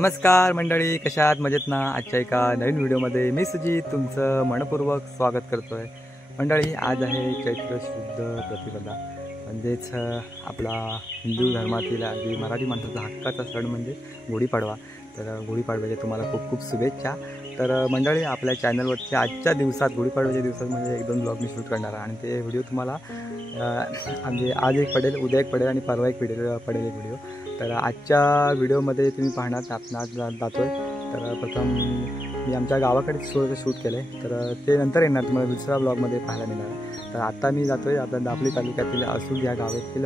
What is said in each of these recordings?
नमस्कार मंडळी, कशा आहात? मजेत ना? आजच्या एका नवीन व्हिडिओमध्ये मी सुजित तुमचं मनपूर्वक स्वागत करतोय. मंडळी, आज आहे चैत्र शुद्ध प्रतिपदा, म्हणजेच आपला हिंदू धर्मातील आधी मराठी माणसाचा हक्काचा सण म्हणजे गुढीपाडवा. तर गुढीपाडव्याच्या तुम्हाला खूप खूप शुभेच्छा. तर मंडळी, आपल्या चॅनलवरच्या आजच्या दिवसात गुढीपाडव्याच्या दिवसात म्हणजे 1-2 ब्लॉग मी शूट करणार आहे आणि ते व्हिडिओ तुम्हाला म्हणजे आज एक पडेल, उद्या एक पडेल आणि परवा एक पडेल एक व्हिडिओ. तर आजच्या व्हिडिओमध्ये तुम्ही पाहणार आपण आज जातो आहे. तर प्रथम मी आमच्या गावाकडे शूट केलं आहे, तर ते नंतर येणार तुम्हाला दुसऱ्या ब्लॉगमध्ये पाहायला मिळणार आहे. तर आता मी जातो आहे आता दापोली तालुक्यातील असूल या गावातील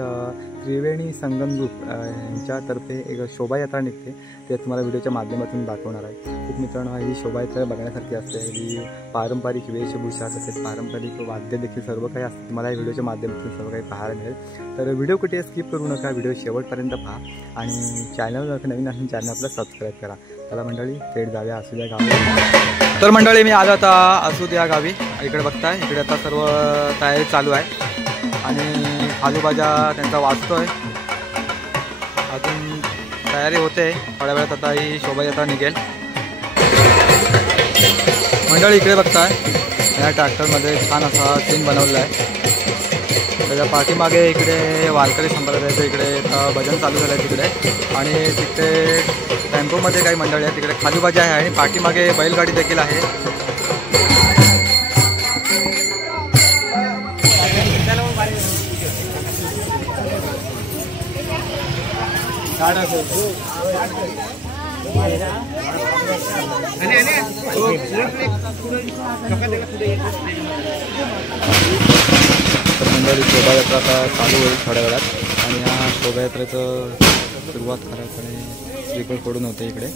त्रिवेणी संगम ग्रुप यांच्यातर्फे एक शोभायात्रा निघते. ते तुम्हाला व्हिडिओच्या माध्यमातून दाखवणार आहे. खूप मित्रांनो, ही शोभायात्रा बघण्यासारखी असते. ही पारंपरिक वेशभूषा तसेच पारंपरिक वाद्य देखील सर्व काही असते. तुम्हाला या व्हिडिओच्या माध्यमातून सर्व काही पाहायला मिळेल. तर व्हिडिओ कुठे स्किप करू नका, व्हिडिओ शेवटपर्यंत पहा आणि चॅनलवर नवीन असेल चॅनल आपलं सबस्क्राईब करा. चला मंडळी, थेट जाऊया असूल या गावी. तर मंडळी, मी आलो आता असूल या गावी. इकडे बघताय, इकडे आता सर्व तयारी चालू आहे आणि आजूबाजा त्यांचा वाजतोय. अजून तयारी होते. थोड्या वेळात आता ही शोभायात्रा निघेल. मंडळी, इकडे बघताय, या ट्रॅक्टरमध्ये छान असा सीन बनवला आहे. त्याच्या पाठीमागे इकडे वारकरी संप्रदायाचं इकडे भजन चालू झालं आहे तिकडे, आणि तिकडे टेम्पोमध्ये काही मंडळी आहेत. तिकडे खालूबाजी आहे आणि पाठीमागे बैलगाडी देखील आहे. तर मंडळी, शोभायात्रा आता चालू होईल थोड्या वेळात आणि या शोभायात्रेचं सुरुवात खऱ्यापणे श्रीफळकडून होते इकडे.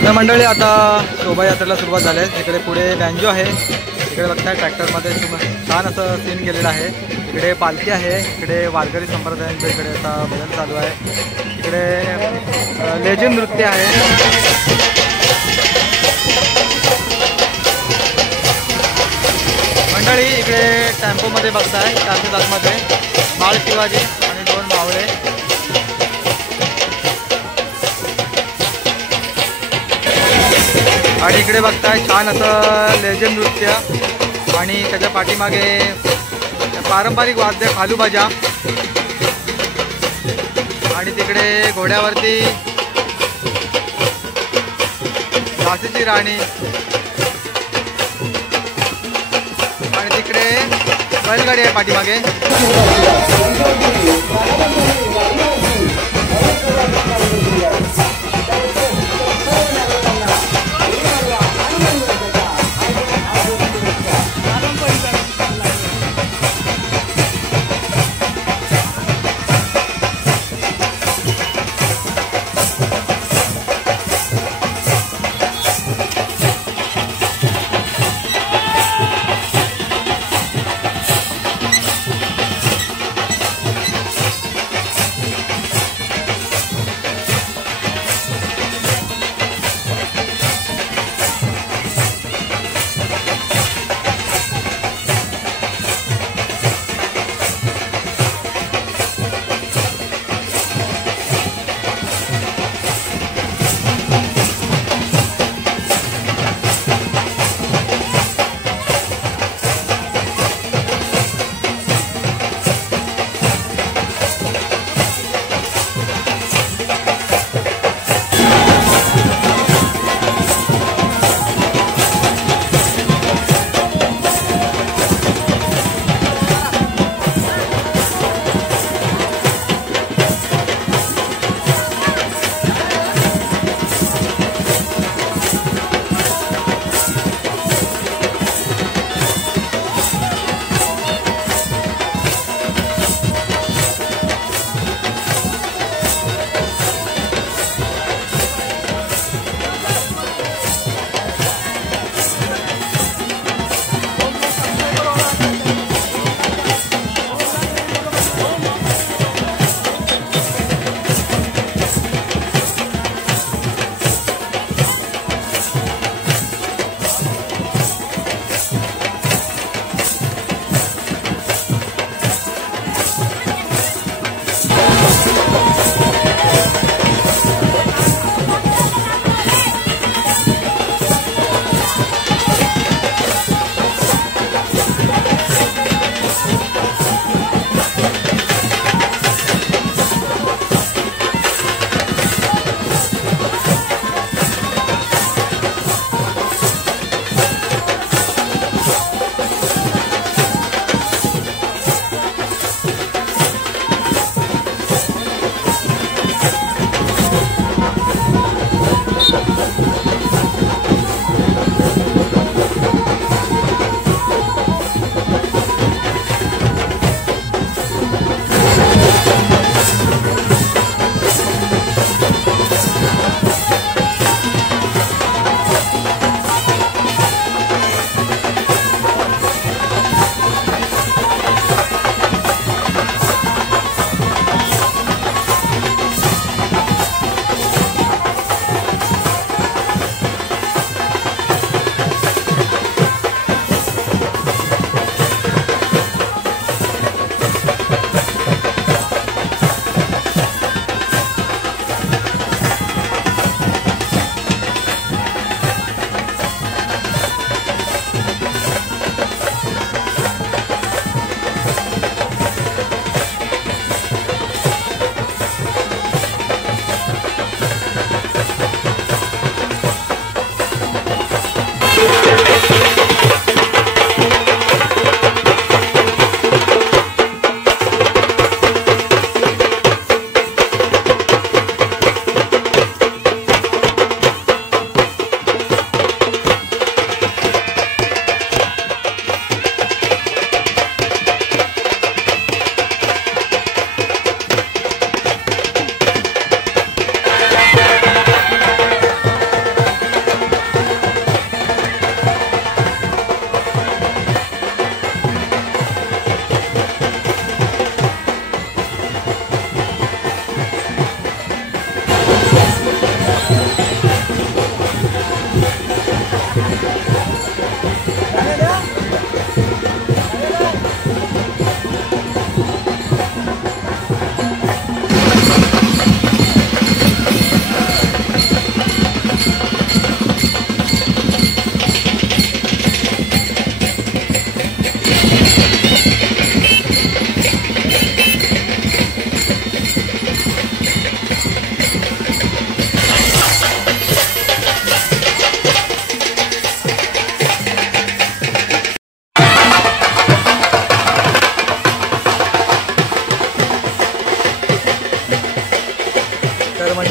तर मंडळी, आता शोभायात्रेला सुरुवात झाली आहे. इकडे पुढे बँजो आहे. इकडे बघताय ट्रॅक्टरमध्ये छान असं सीन केलेलं आहे. इकडे पालखी आहे. इकडे वारकरी संप्रदायांचं इकडे आता भजन चालू आहे. इकडे लेझिम नृत्य आहे. मंडळी, इकडे टेम्पोमध्ये बघताय, 410मध्ये बाळ शिवाजी आणि 2 मावळे. आणि इकडे बघताय छान असं लेझिम नृत्य आणि त्याच्या पाठीमागे पारंपरिक वाद्य खालूबाजा आणि तिकडे घोड्यावरती झाशीची राणी आणि तिकडे बैलगाडी आहे पाठीमागे.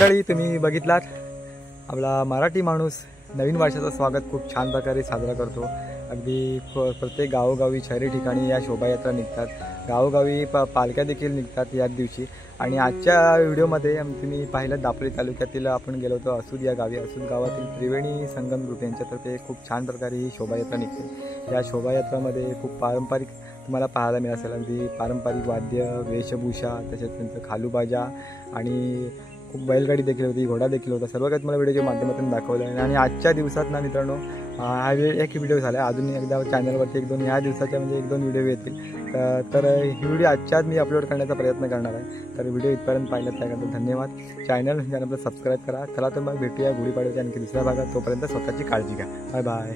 मंडळी, तुम्ही बघितलात आपला मराठी माणूस नवीन वर्षाचं स्वागत खूप छान प्रकारे साजरा करतो. अगदी प्रत्येक गावोगावी शहरी ठिकाणी या शोभायात्रा निघतात, गावोगावी पालख्या देखील निघतात याच दिवशी. आणि आजच्या व्हिडिओमध्ये तुम्ही पाहिलं दापोली तालुक्यातील आपण गेलो होतो असूद या गावी. असूद गावातील त्रिवेणी संगम ग्रुप यांच्यातर्फे खूप छान प्रकारे ही शोभायात्रा निघते. या शोभायात्रामध्ये खूप पारंपरिक तुम्हाला पाहायला मिळत असेल. अगदी पारंपरिक वाद्य, वेशभूषा, तसेच त्यांचं खालूबाजा आणि खूप बैलगाडी देखील होती, घोडा देखील होता. सर्व काही तुम्हाला व्हिडिओच्या माध्यमातून दाखवलं आहे. आणि आजच्या दिवसात ना मित्रांनो, हा एक व्हिडिओ झाला आहे, अजून एकदा चॅनलवरती 1-2 ह्या दिवसाच्या म्हणजे 1-2 व्हिडिओ येतील. तर ही व्हिडिओ आजच्याच मी अपलोड करण्याचा प्रयत्न करणार आहे. तर व्हिडिओ इथपर्यंत पाहिलं त्याबद्दल धन्यवाद. चॅनल सबस्क्राईब करा. चला तर मग भेटूया गुढीपाडव्याच्या आणखी दुसऱ्या भागात. तोपर्यंत स्वतःची काळजी घ्या. Bye bye.